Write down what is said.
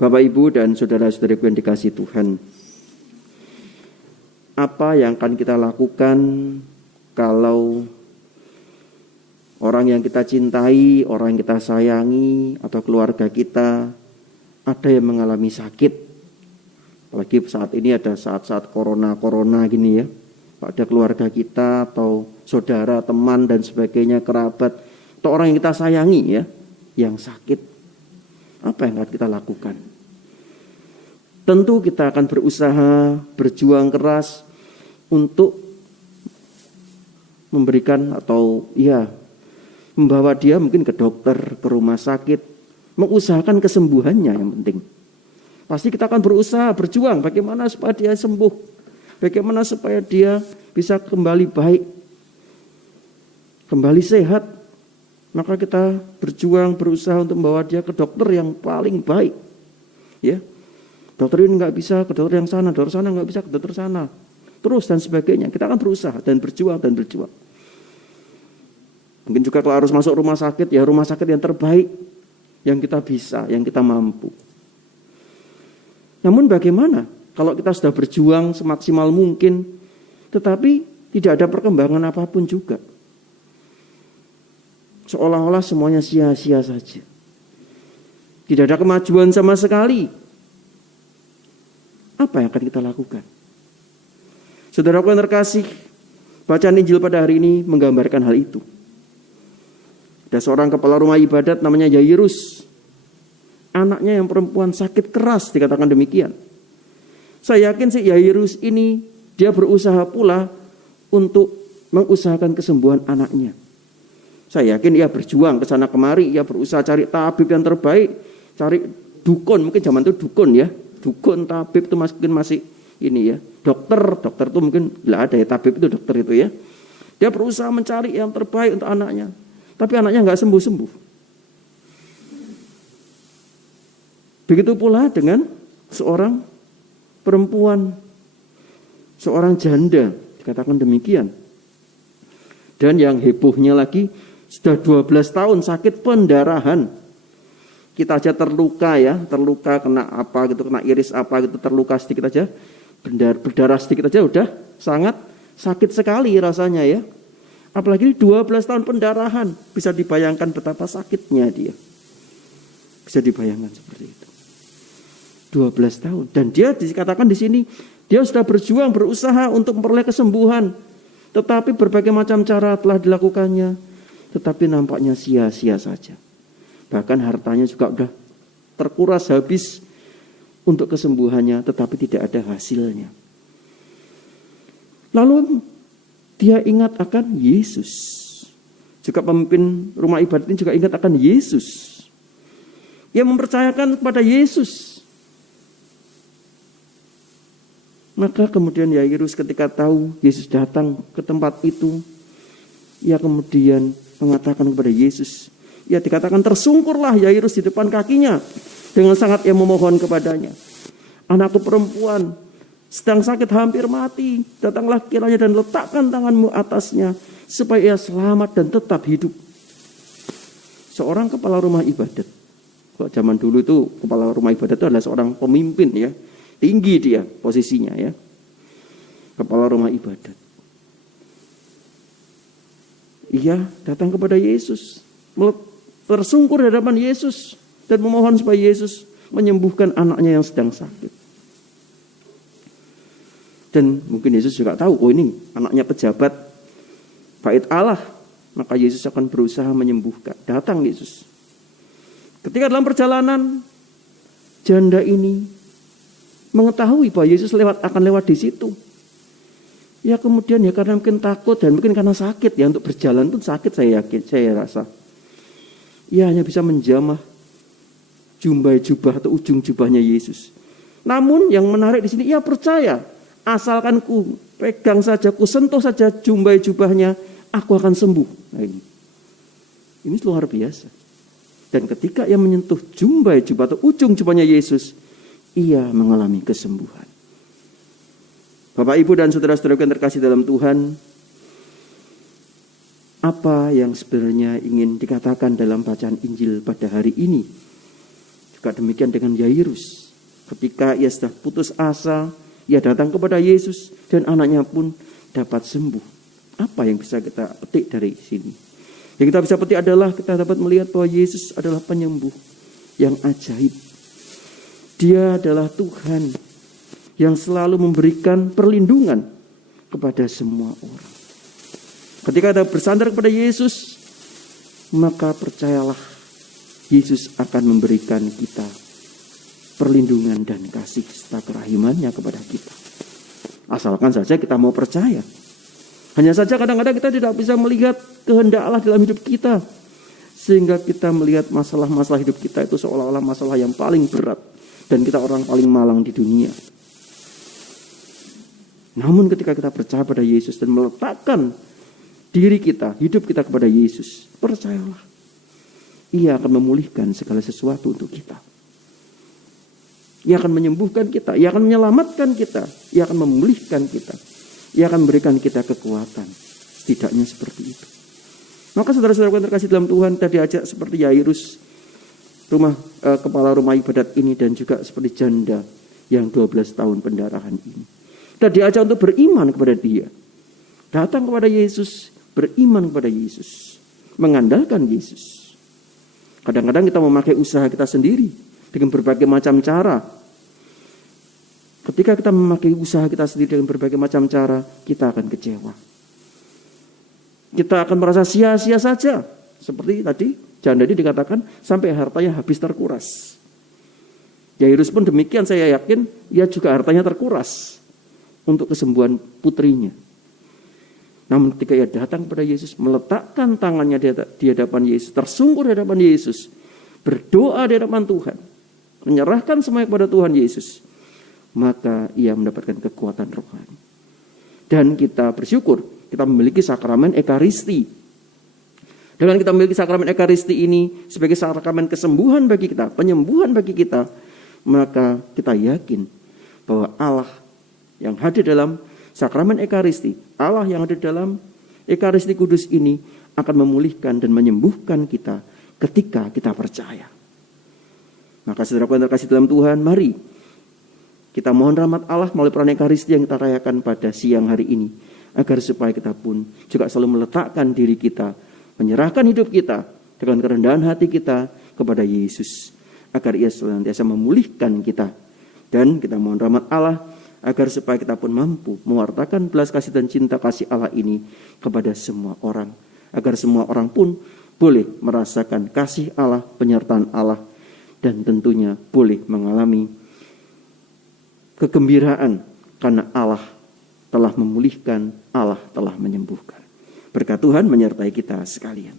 Bapak, Ibu, dan saudara-saudariku yang dikasihi Tuhan, apa yang akan kita lakukan kalau orang yang kita cintai, orang yang kita sayangi, atau keluarga kita ada yang mengalami sakit? Apalagi saat ini ada saat-saat corona gini ya. Pada keluarga kita atau saudara, teman, dan sebagainya, kerabat, atau orang yang kita sayangi ya, yang sakit. Apa yang akan kita lakukan? Tentu kita akan berusaha, berjuang keras untuk memberikan atau membawa dia mungkin ke dokter, ke rumah sakit, mengusahakan kesembuhannya yang penting. Pasti kita akan berusaha, berjuang bagaimana supaya dia sembuh, bagaimana supaya dia bisa kembali baik, kembali sehat. Maka kita berjuang, berusaha untuk membawa dia ke dokter yang paling baik. Ya, dokter ini nggak bisa ke dokter yang sana, dokter sana nggak bisa ke dokter sana, terus dan sebagainya. Kita akan berusaha dan berjuang. Mungkin juga kalau harus masuk rumah sakit, ya rumah sakit yang terbaik, yang kita bisa, yang kita mampu. Namun bagaimana kalau kita sudah berjuang semaksimal mungkin, tetapi tidak ada perkembangan apapun juga? Seolah-olah semuanya sia-sia saja. Tidak ada kemajuan sama sekali. Apa yang akan kita lakukan? Saudaraku yang terkasih, bacaan Injil pada hari ini menggambarkan hal itu. Ada seorang kepala rumah ibadat namanya Yairus. Anaknya yang perempuan sakit keras, dikatakan demikian. Saya yakin sih Yairus ini dia berusaha pula untuk mengusahakan kesembuhan anaknya. Saya yakin ia berjuang ke sana kemari, ia berusaha cari tabib yang terbaik, cari dukun, mungkin zaman itu dukun ya. Dukun, tabib itu mungkin masih ini ya. Dokter itu mungkin nggak ada ya, tabib itu dokter itu ya. Dia berusaha mencari yang terbaik untuk anaknya. Tapi anaknya nggak sembuh-sembuh. Begitu pula dengan seorang perempuan, seorang janda, dikatakan demikian. Dan yang hebohnya lagi, sudah 12 tahun sakit pendarahan. Kita aja terluka kena apa gitu, kena iris apa gitu, terluka sedikit aja, berdarah sedikit aja udah sangat sakit sekali rasanya ya. Apalagi 12 tahun pendarahan, bisa dibayangkan betapa sakitnya dia. Bisa dibayangkan seperti itu. 12 tahun. Dan dia dikatakan di sini, dia sudah berjuang, berusaha untuk memperoleh kesembuhan. Tetapi berbagai macam cara telah dilakukannya. Tetapi nampaknya sia-sia saja. Bahkan hartanya juga sudah terkuras habis untuk kesembuhannya, tetapi tidak ada hasilnya. Lalu dia ingat akan Yesus. Juga pemimpin rumah ibadat ini juga ingat akan Yesus. Ia mempercayakan kepada Yesus. Maka kemudian Yairus ketika tahu Yesus datang ke tempat itu, ia kemudian mengatakan kepada Yesus. Ya dikatakan tersungkurlah Yairus di depan kakinya. Dengan sangat ia memohon kepadanya. Anakku perempuan sedang sakit hampir mati. Datanglah kiranya dan letakkan tanganmu atasnya. Supaya ia selamat dan tetap hidup. Seorang kepala rumah ibadat. Kalau zaman dulu itu kepala rumah ibadat itu adalah seorang pemimpin ya. Tinggi dia posisinya ya. Kepala rumah ibadat. Ia datang kepada Yesus, tersungkur di hadapan Yesus dan memohon supaya Yesus menyembuhkan anaknya yang sedang sakit. Dan mungkin Yesus juga tahu, ini anaknya pejabat bait Allah, maka Yesus akan berusaha menyembuhkan. Datang Yesus. Ketika dalam perjalanan, janda ini mengetahui bahwa Yesus akan lewat di situ. Ya kemudian ya karena mungkin takut dan mungkin karena sakit ya, untuk berjalan pun sakit saya rasa. Ia hanya bisa menjamah jumbai jubah atau ujung jubahnya Yesus. Namun yang menarik di sini ia percaya, asalkan ku pegang saja, ku sentuh saja jumbai jubahnya, aku akan sembuh. Nah, ini luar biasa. Dan ketika ia menyentuh jumbai jubah atau ujung jubahnya Yesus, ia mengalami kesembuhan. Bapak, Ibu, dan saudara-saudara yang terkasih dalam Tuhan, apa yang sebenarnya ingin dikatakan dalam bacaan Injil pada hari ini? Juga demikian dengan Yairus. Ketika ia sudah putus asa, ia datang kepada Yesus dan anaknya pun dapat sembuh. Apa yang bisa kita petik dari sini? Yang kita bisa petik adalah kita dapat melihat bahwa Yesus adalah penyembuh yang ajaib. Dia adalah Tuhan yang selalu memberikan perlindungan kepada semua orang. Ketika kita bersandar kepada Yesus, maka percayalah, Yesus akan memberikan kita perlindungan dan kasih serta kerahimannya kepada kita. Asalkan saja kita mau percaya. Hanya saja kadang-kadang kita tidak bisa melihat kehendak Allah dalam hidup kita. Sehingga kita melihat masalah-masalah hidup kita itu seolah-olah masalah yang paling berat. Dan kita orang paling malang di dunia. Namun ketika kita percaya pada Yesus dan meletakkan diri kita, hidup kita kepada Yesus, percayalah, Ia akan memulihkan segala sesuatu untuk kita. Ia akan menyembuhkan kita, Ia akan menyelamatkan kita, Ia akan memulihkan kita, Ia akan memberikan kita kekuatan. Setidaknya seperti itu. Maka saudara-saudara yang terkasih dalam Tuhan, kita diajak seperti Yairus, kepala rumah ibadat ini, dan juga seperti janda yang 12 tahun pendarahan ini. Kita diajak untuk beriman kepada Dia. Datang kepada Yesus, beriman kepada Yesus. Mengandalkan Yesus. Kadang-kadang kita memakai usaha kita sendiri dengan berbagai macam cara. Ketika kita memakai usaha kita sendiri dengan berbagai macam cara, kita akan kecewa. Kita akan merasa sia-sia saja. Seperti tadi, janda ini dikatakan sampai hartanya habis terkuras. Yairus pun demikian, saya yakin ia juga hartanya terkuras untuk kesembuhan putrinya. Namun ketika ia datang kepada Yesus, meletakkan tangannya di hadapan Yesus, tersungkur di hadapan Yesus, berdoa di hadapan Tuhan, menyerahkan semuanya kepada Tuhan Yesus, maka ia mendapatkan kekuatan rohani. Dan kita bersyukur, kita memiliki sakramen Ekaristi. Dengan kita memiliki sakramen Ekaristi ini sebagai sakramen kesembuhan bagi kita, penyembuhan bagi kita, maka kita yakin bahwa Allah yang hadir dalam sakramen Ekaristi, Allah yang hadir dalam Ekaristi Kudus ini akan memulihkan dan menyembuhkan kita ketika kita percaya. Maka saudaraku yang terkasih dalam Tuhan, mari kita mohon rahmat Allah melalui peran Ekaristi yang kita rayakan pada siang hari ini, agar supaya kita pun juga selalu meletakkan diri kita, menyerahkan hidup kita dengan kerendahan hati kita kepada Yesus, agar Ia senantiasa memulihkan kita. Dan kita mohon rahmat Allah agar supaya kita pun mampu mewartakan belas kasih dan cinta kasih Allah ini kepada semua orang. Agar semua orang pun boleh merasakan kasih Allah, penyertaan Allah, dan tentunya boleh mengalami kegembiraan karena Allah telah memulihkan, Allah telah menyembuhkan. Berkat Tuhan menyertai kita sekalian.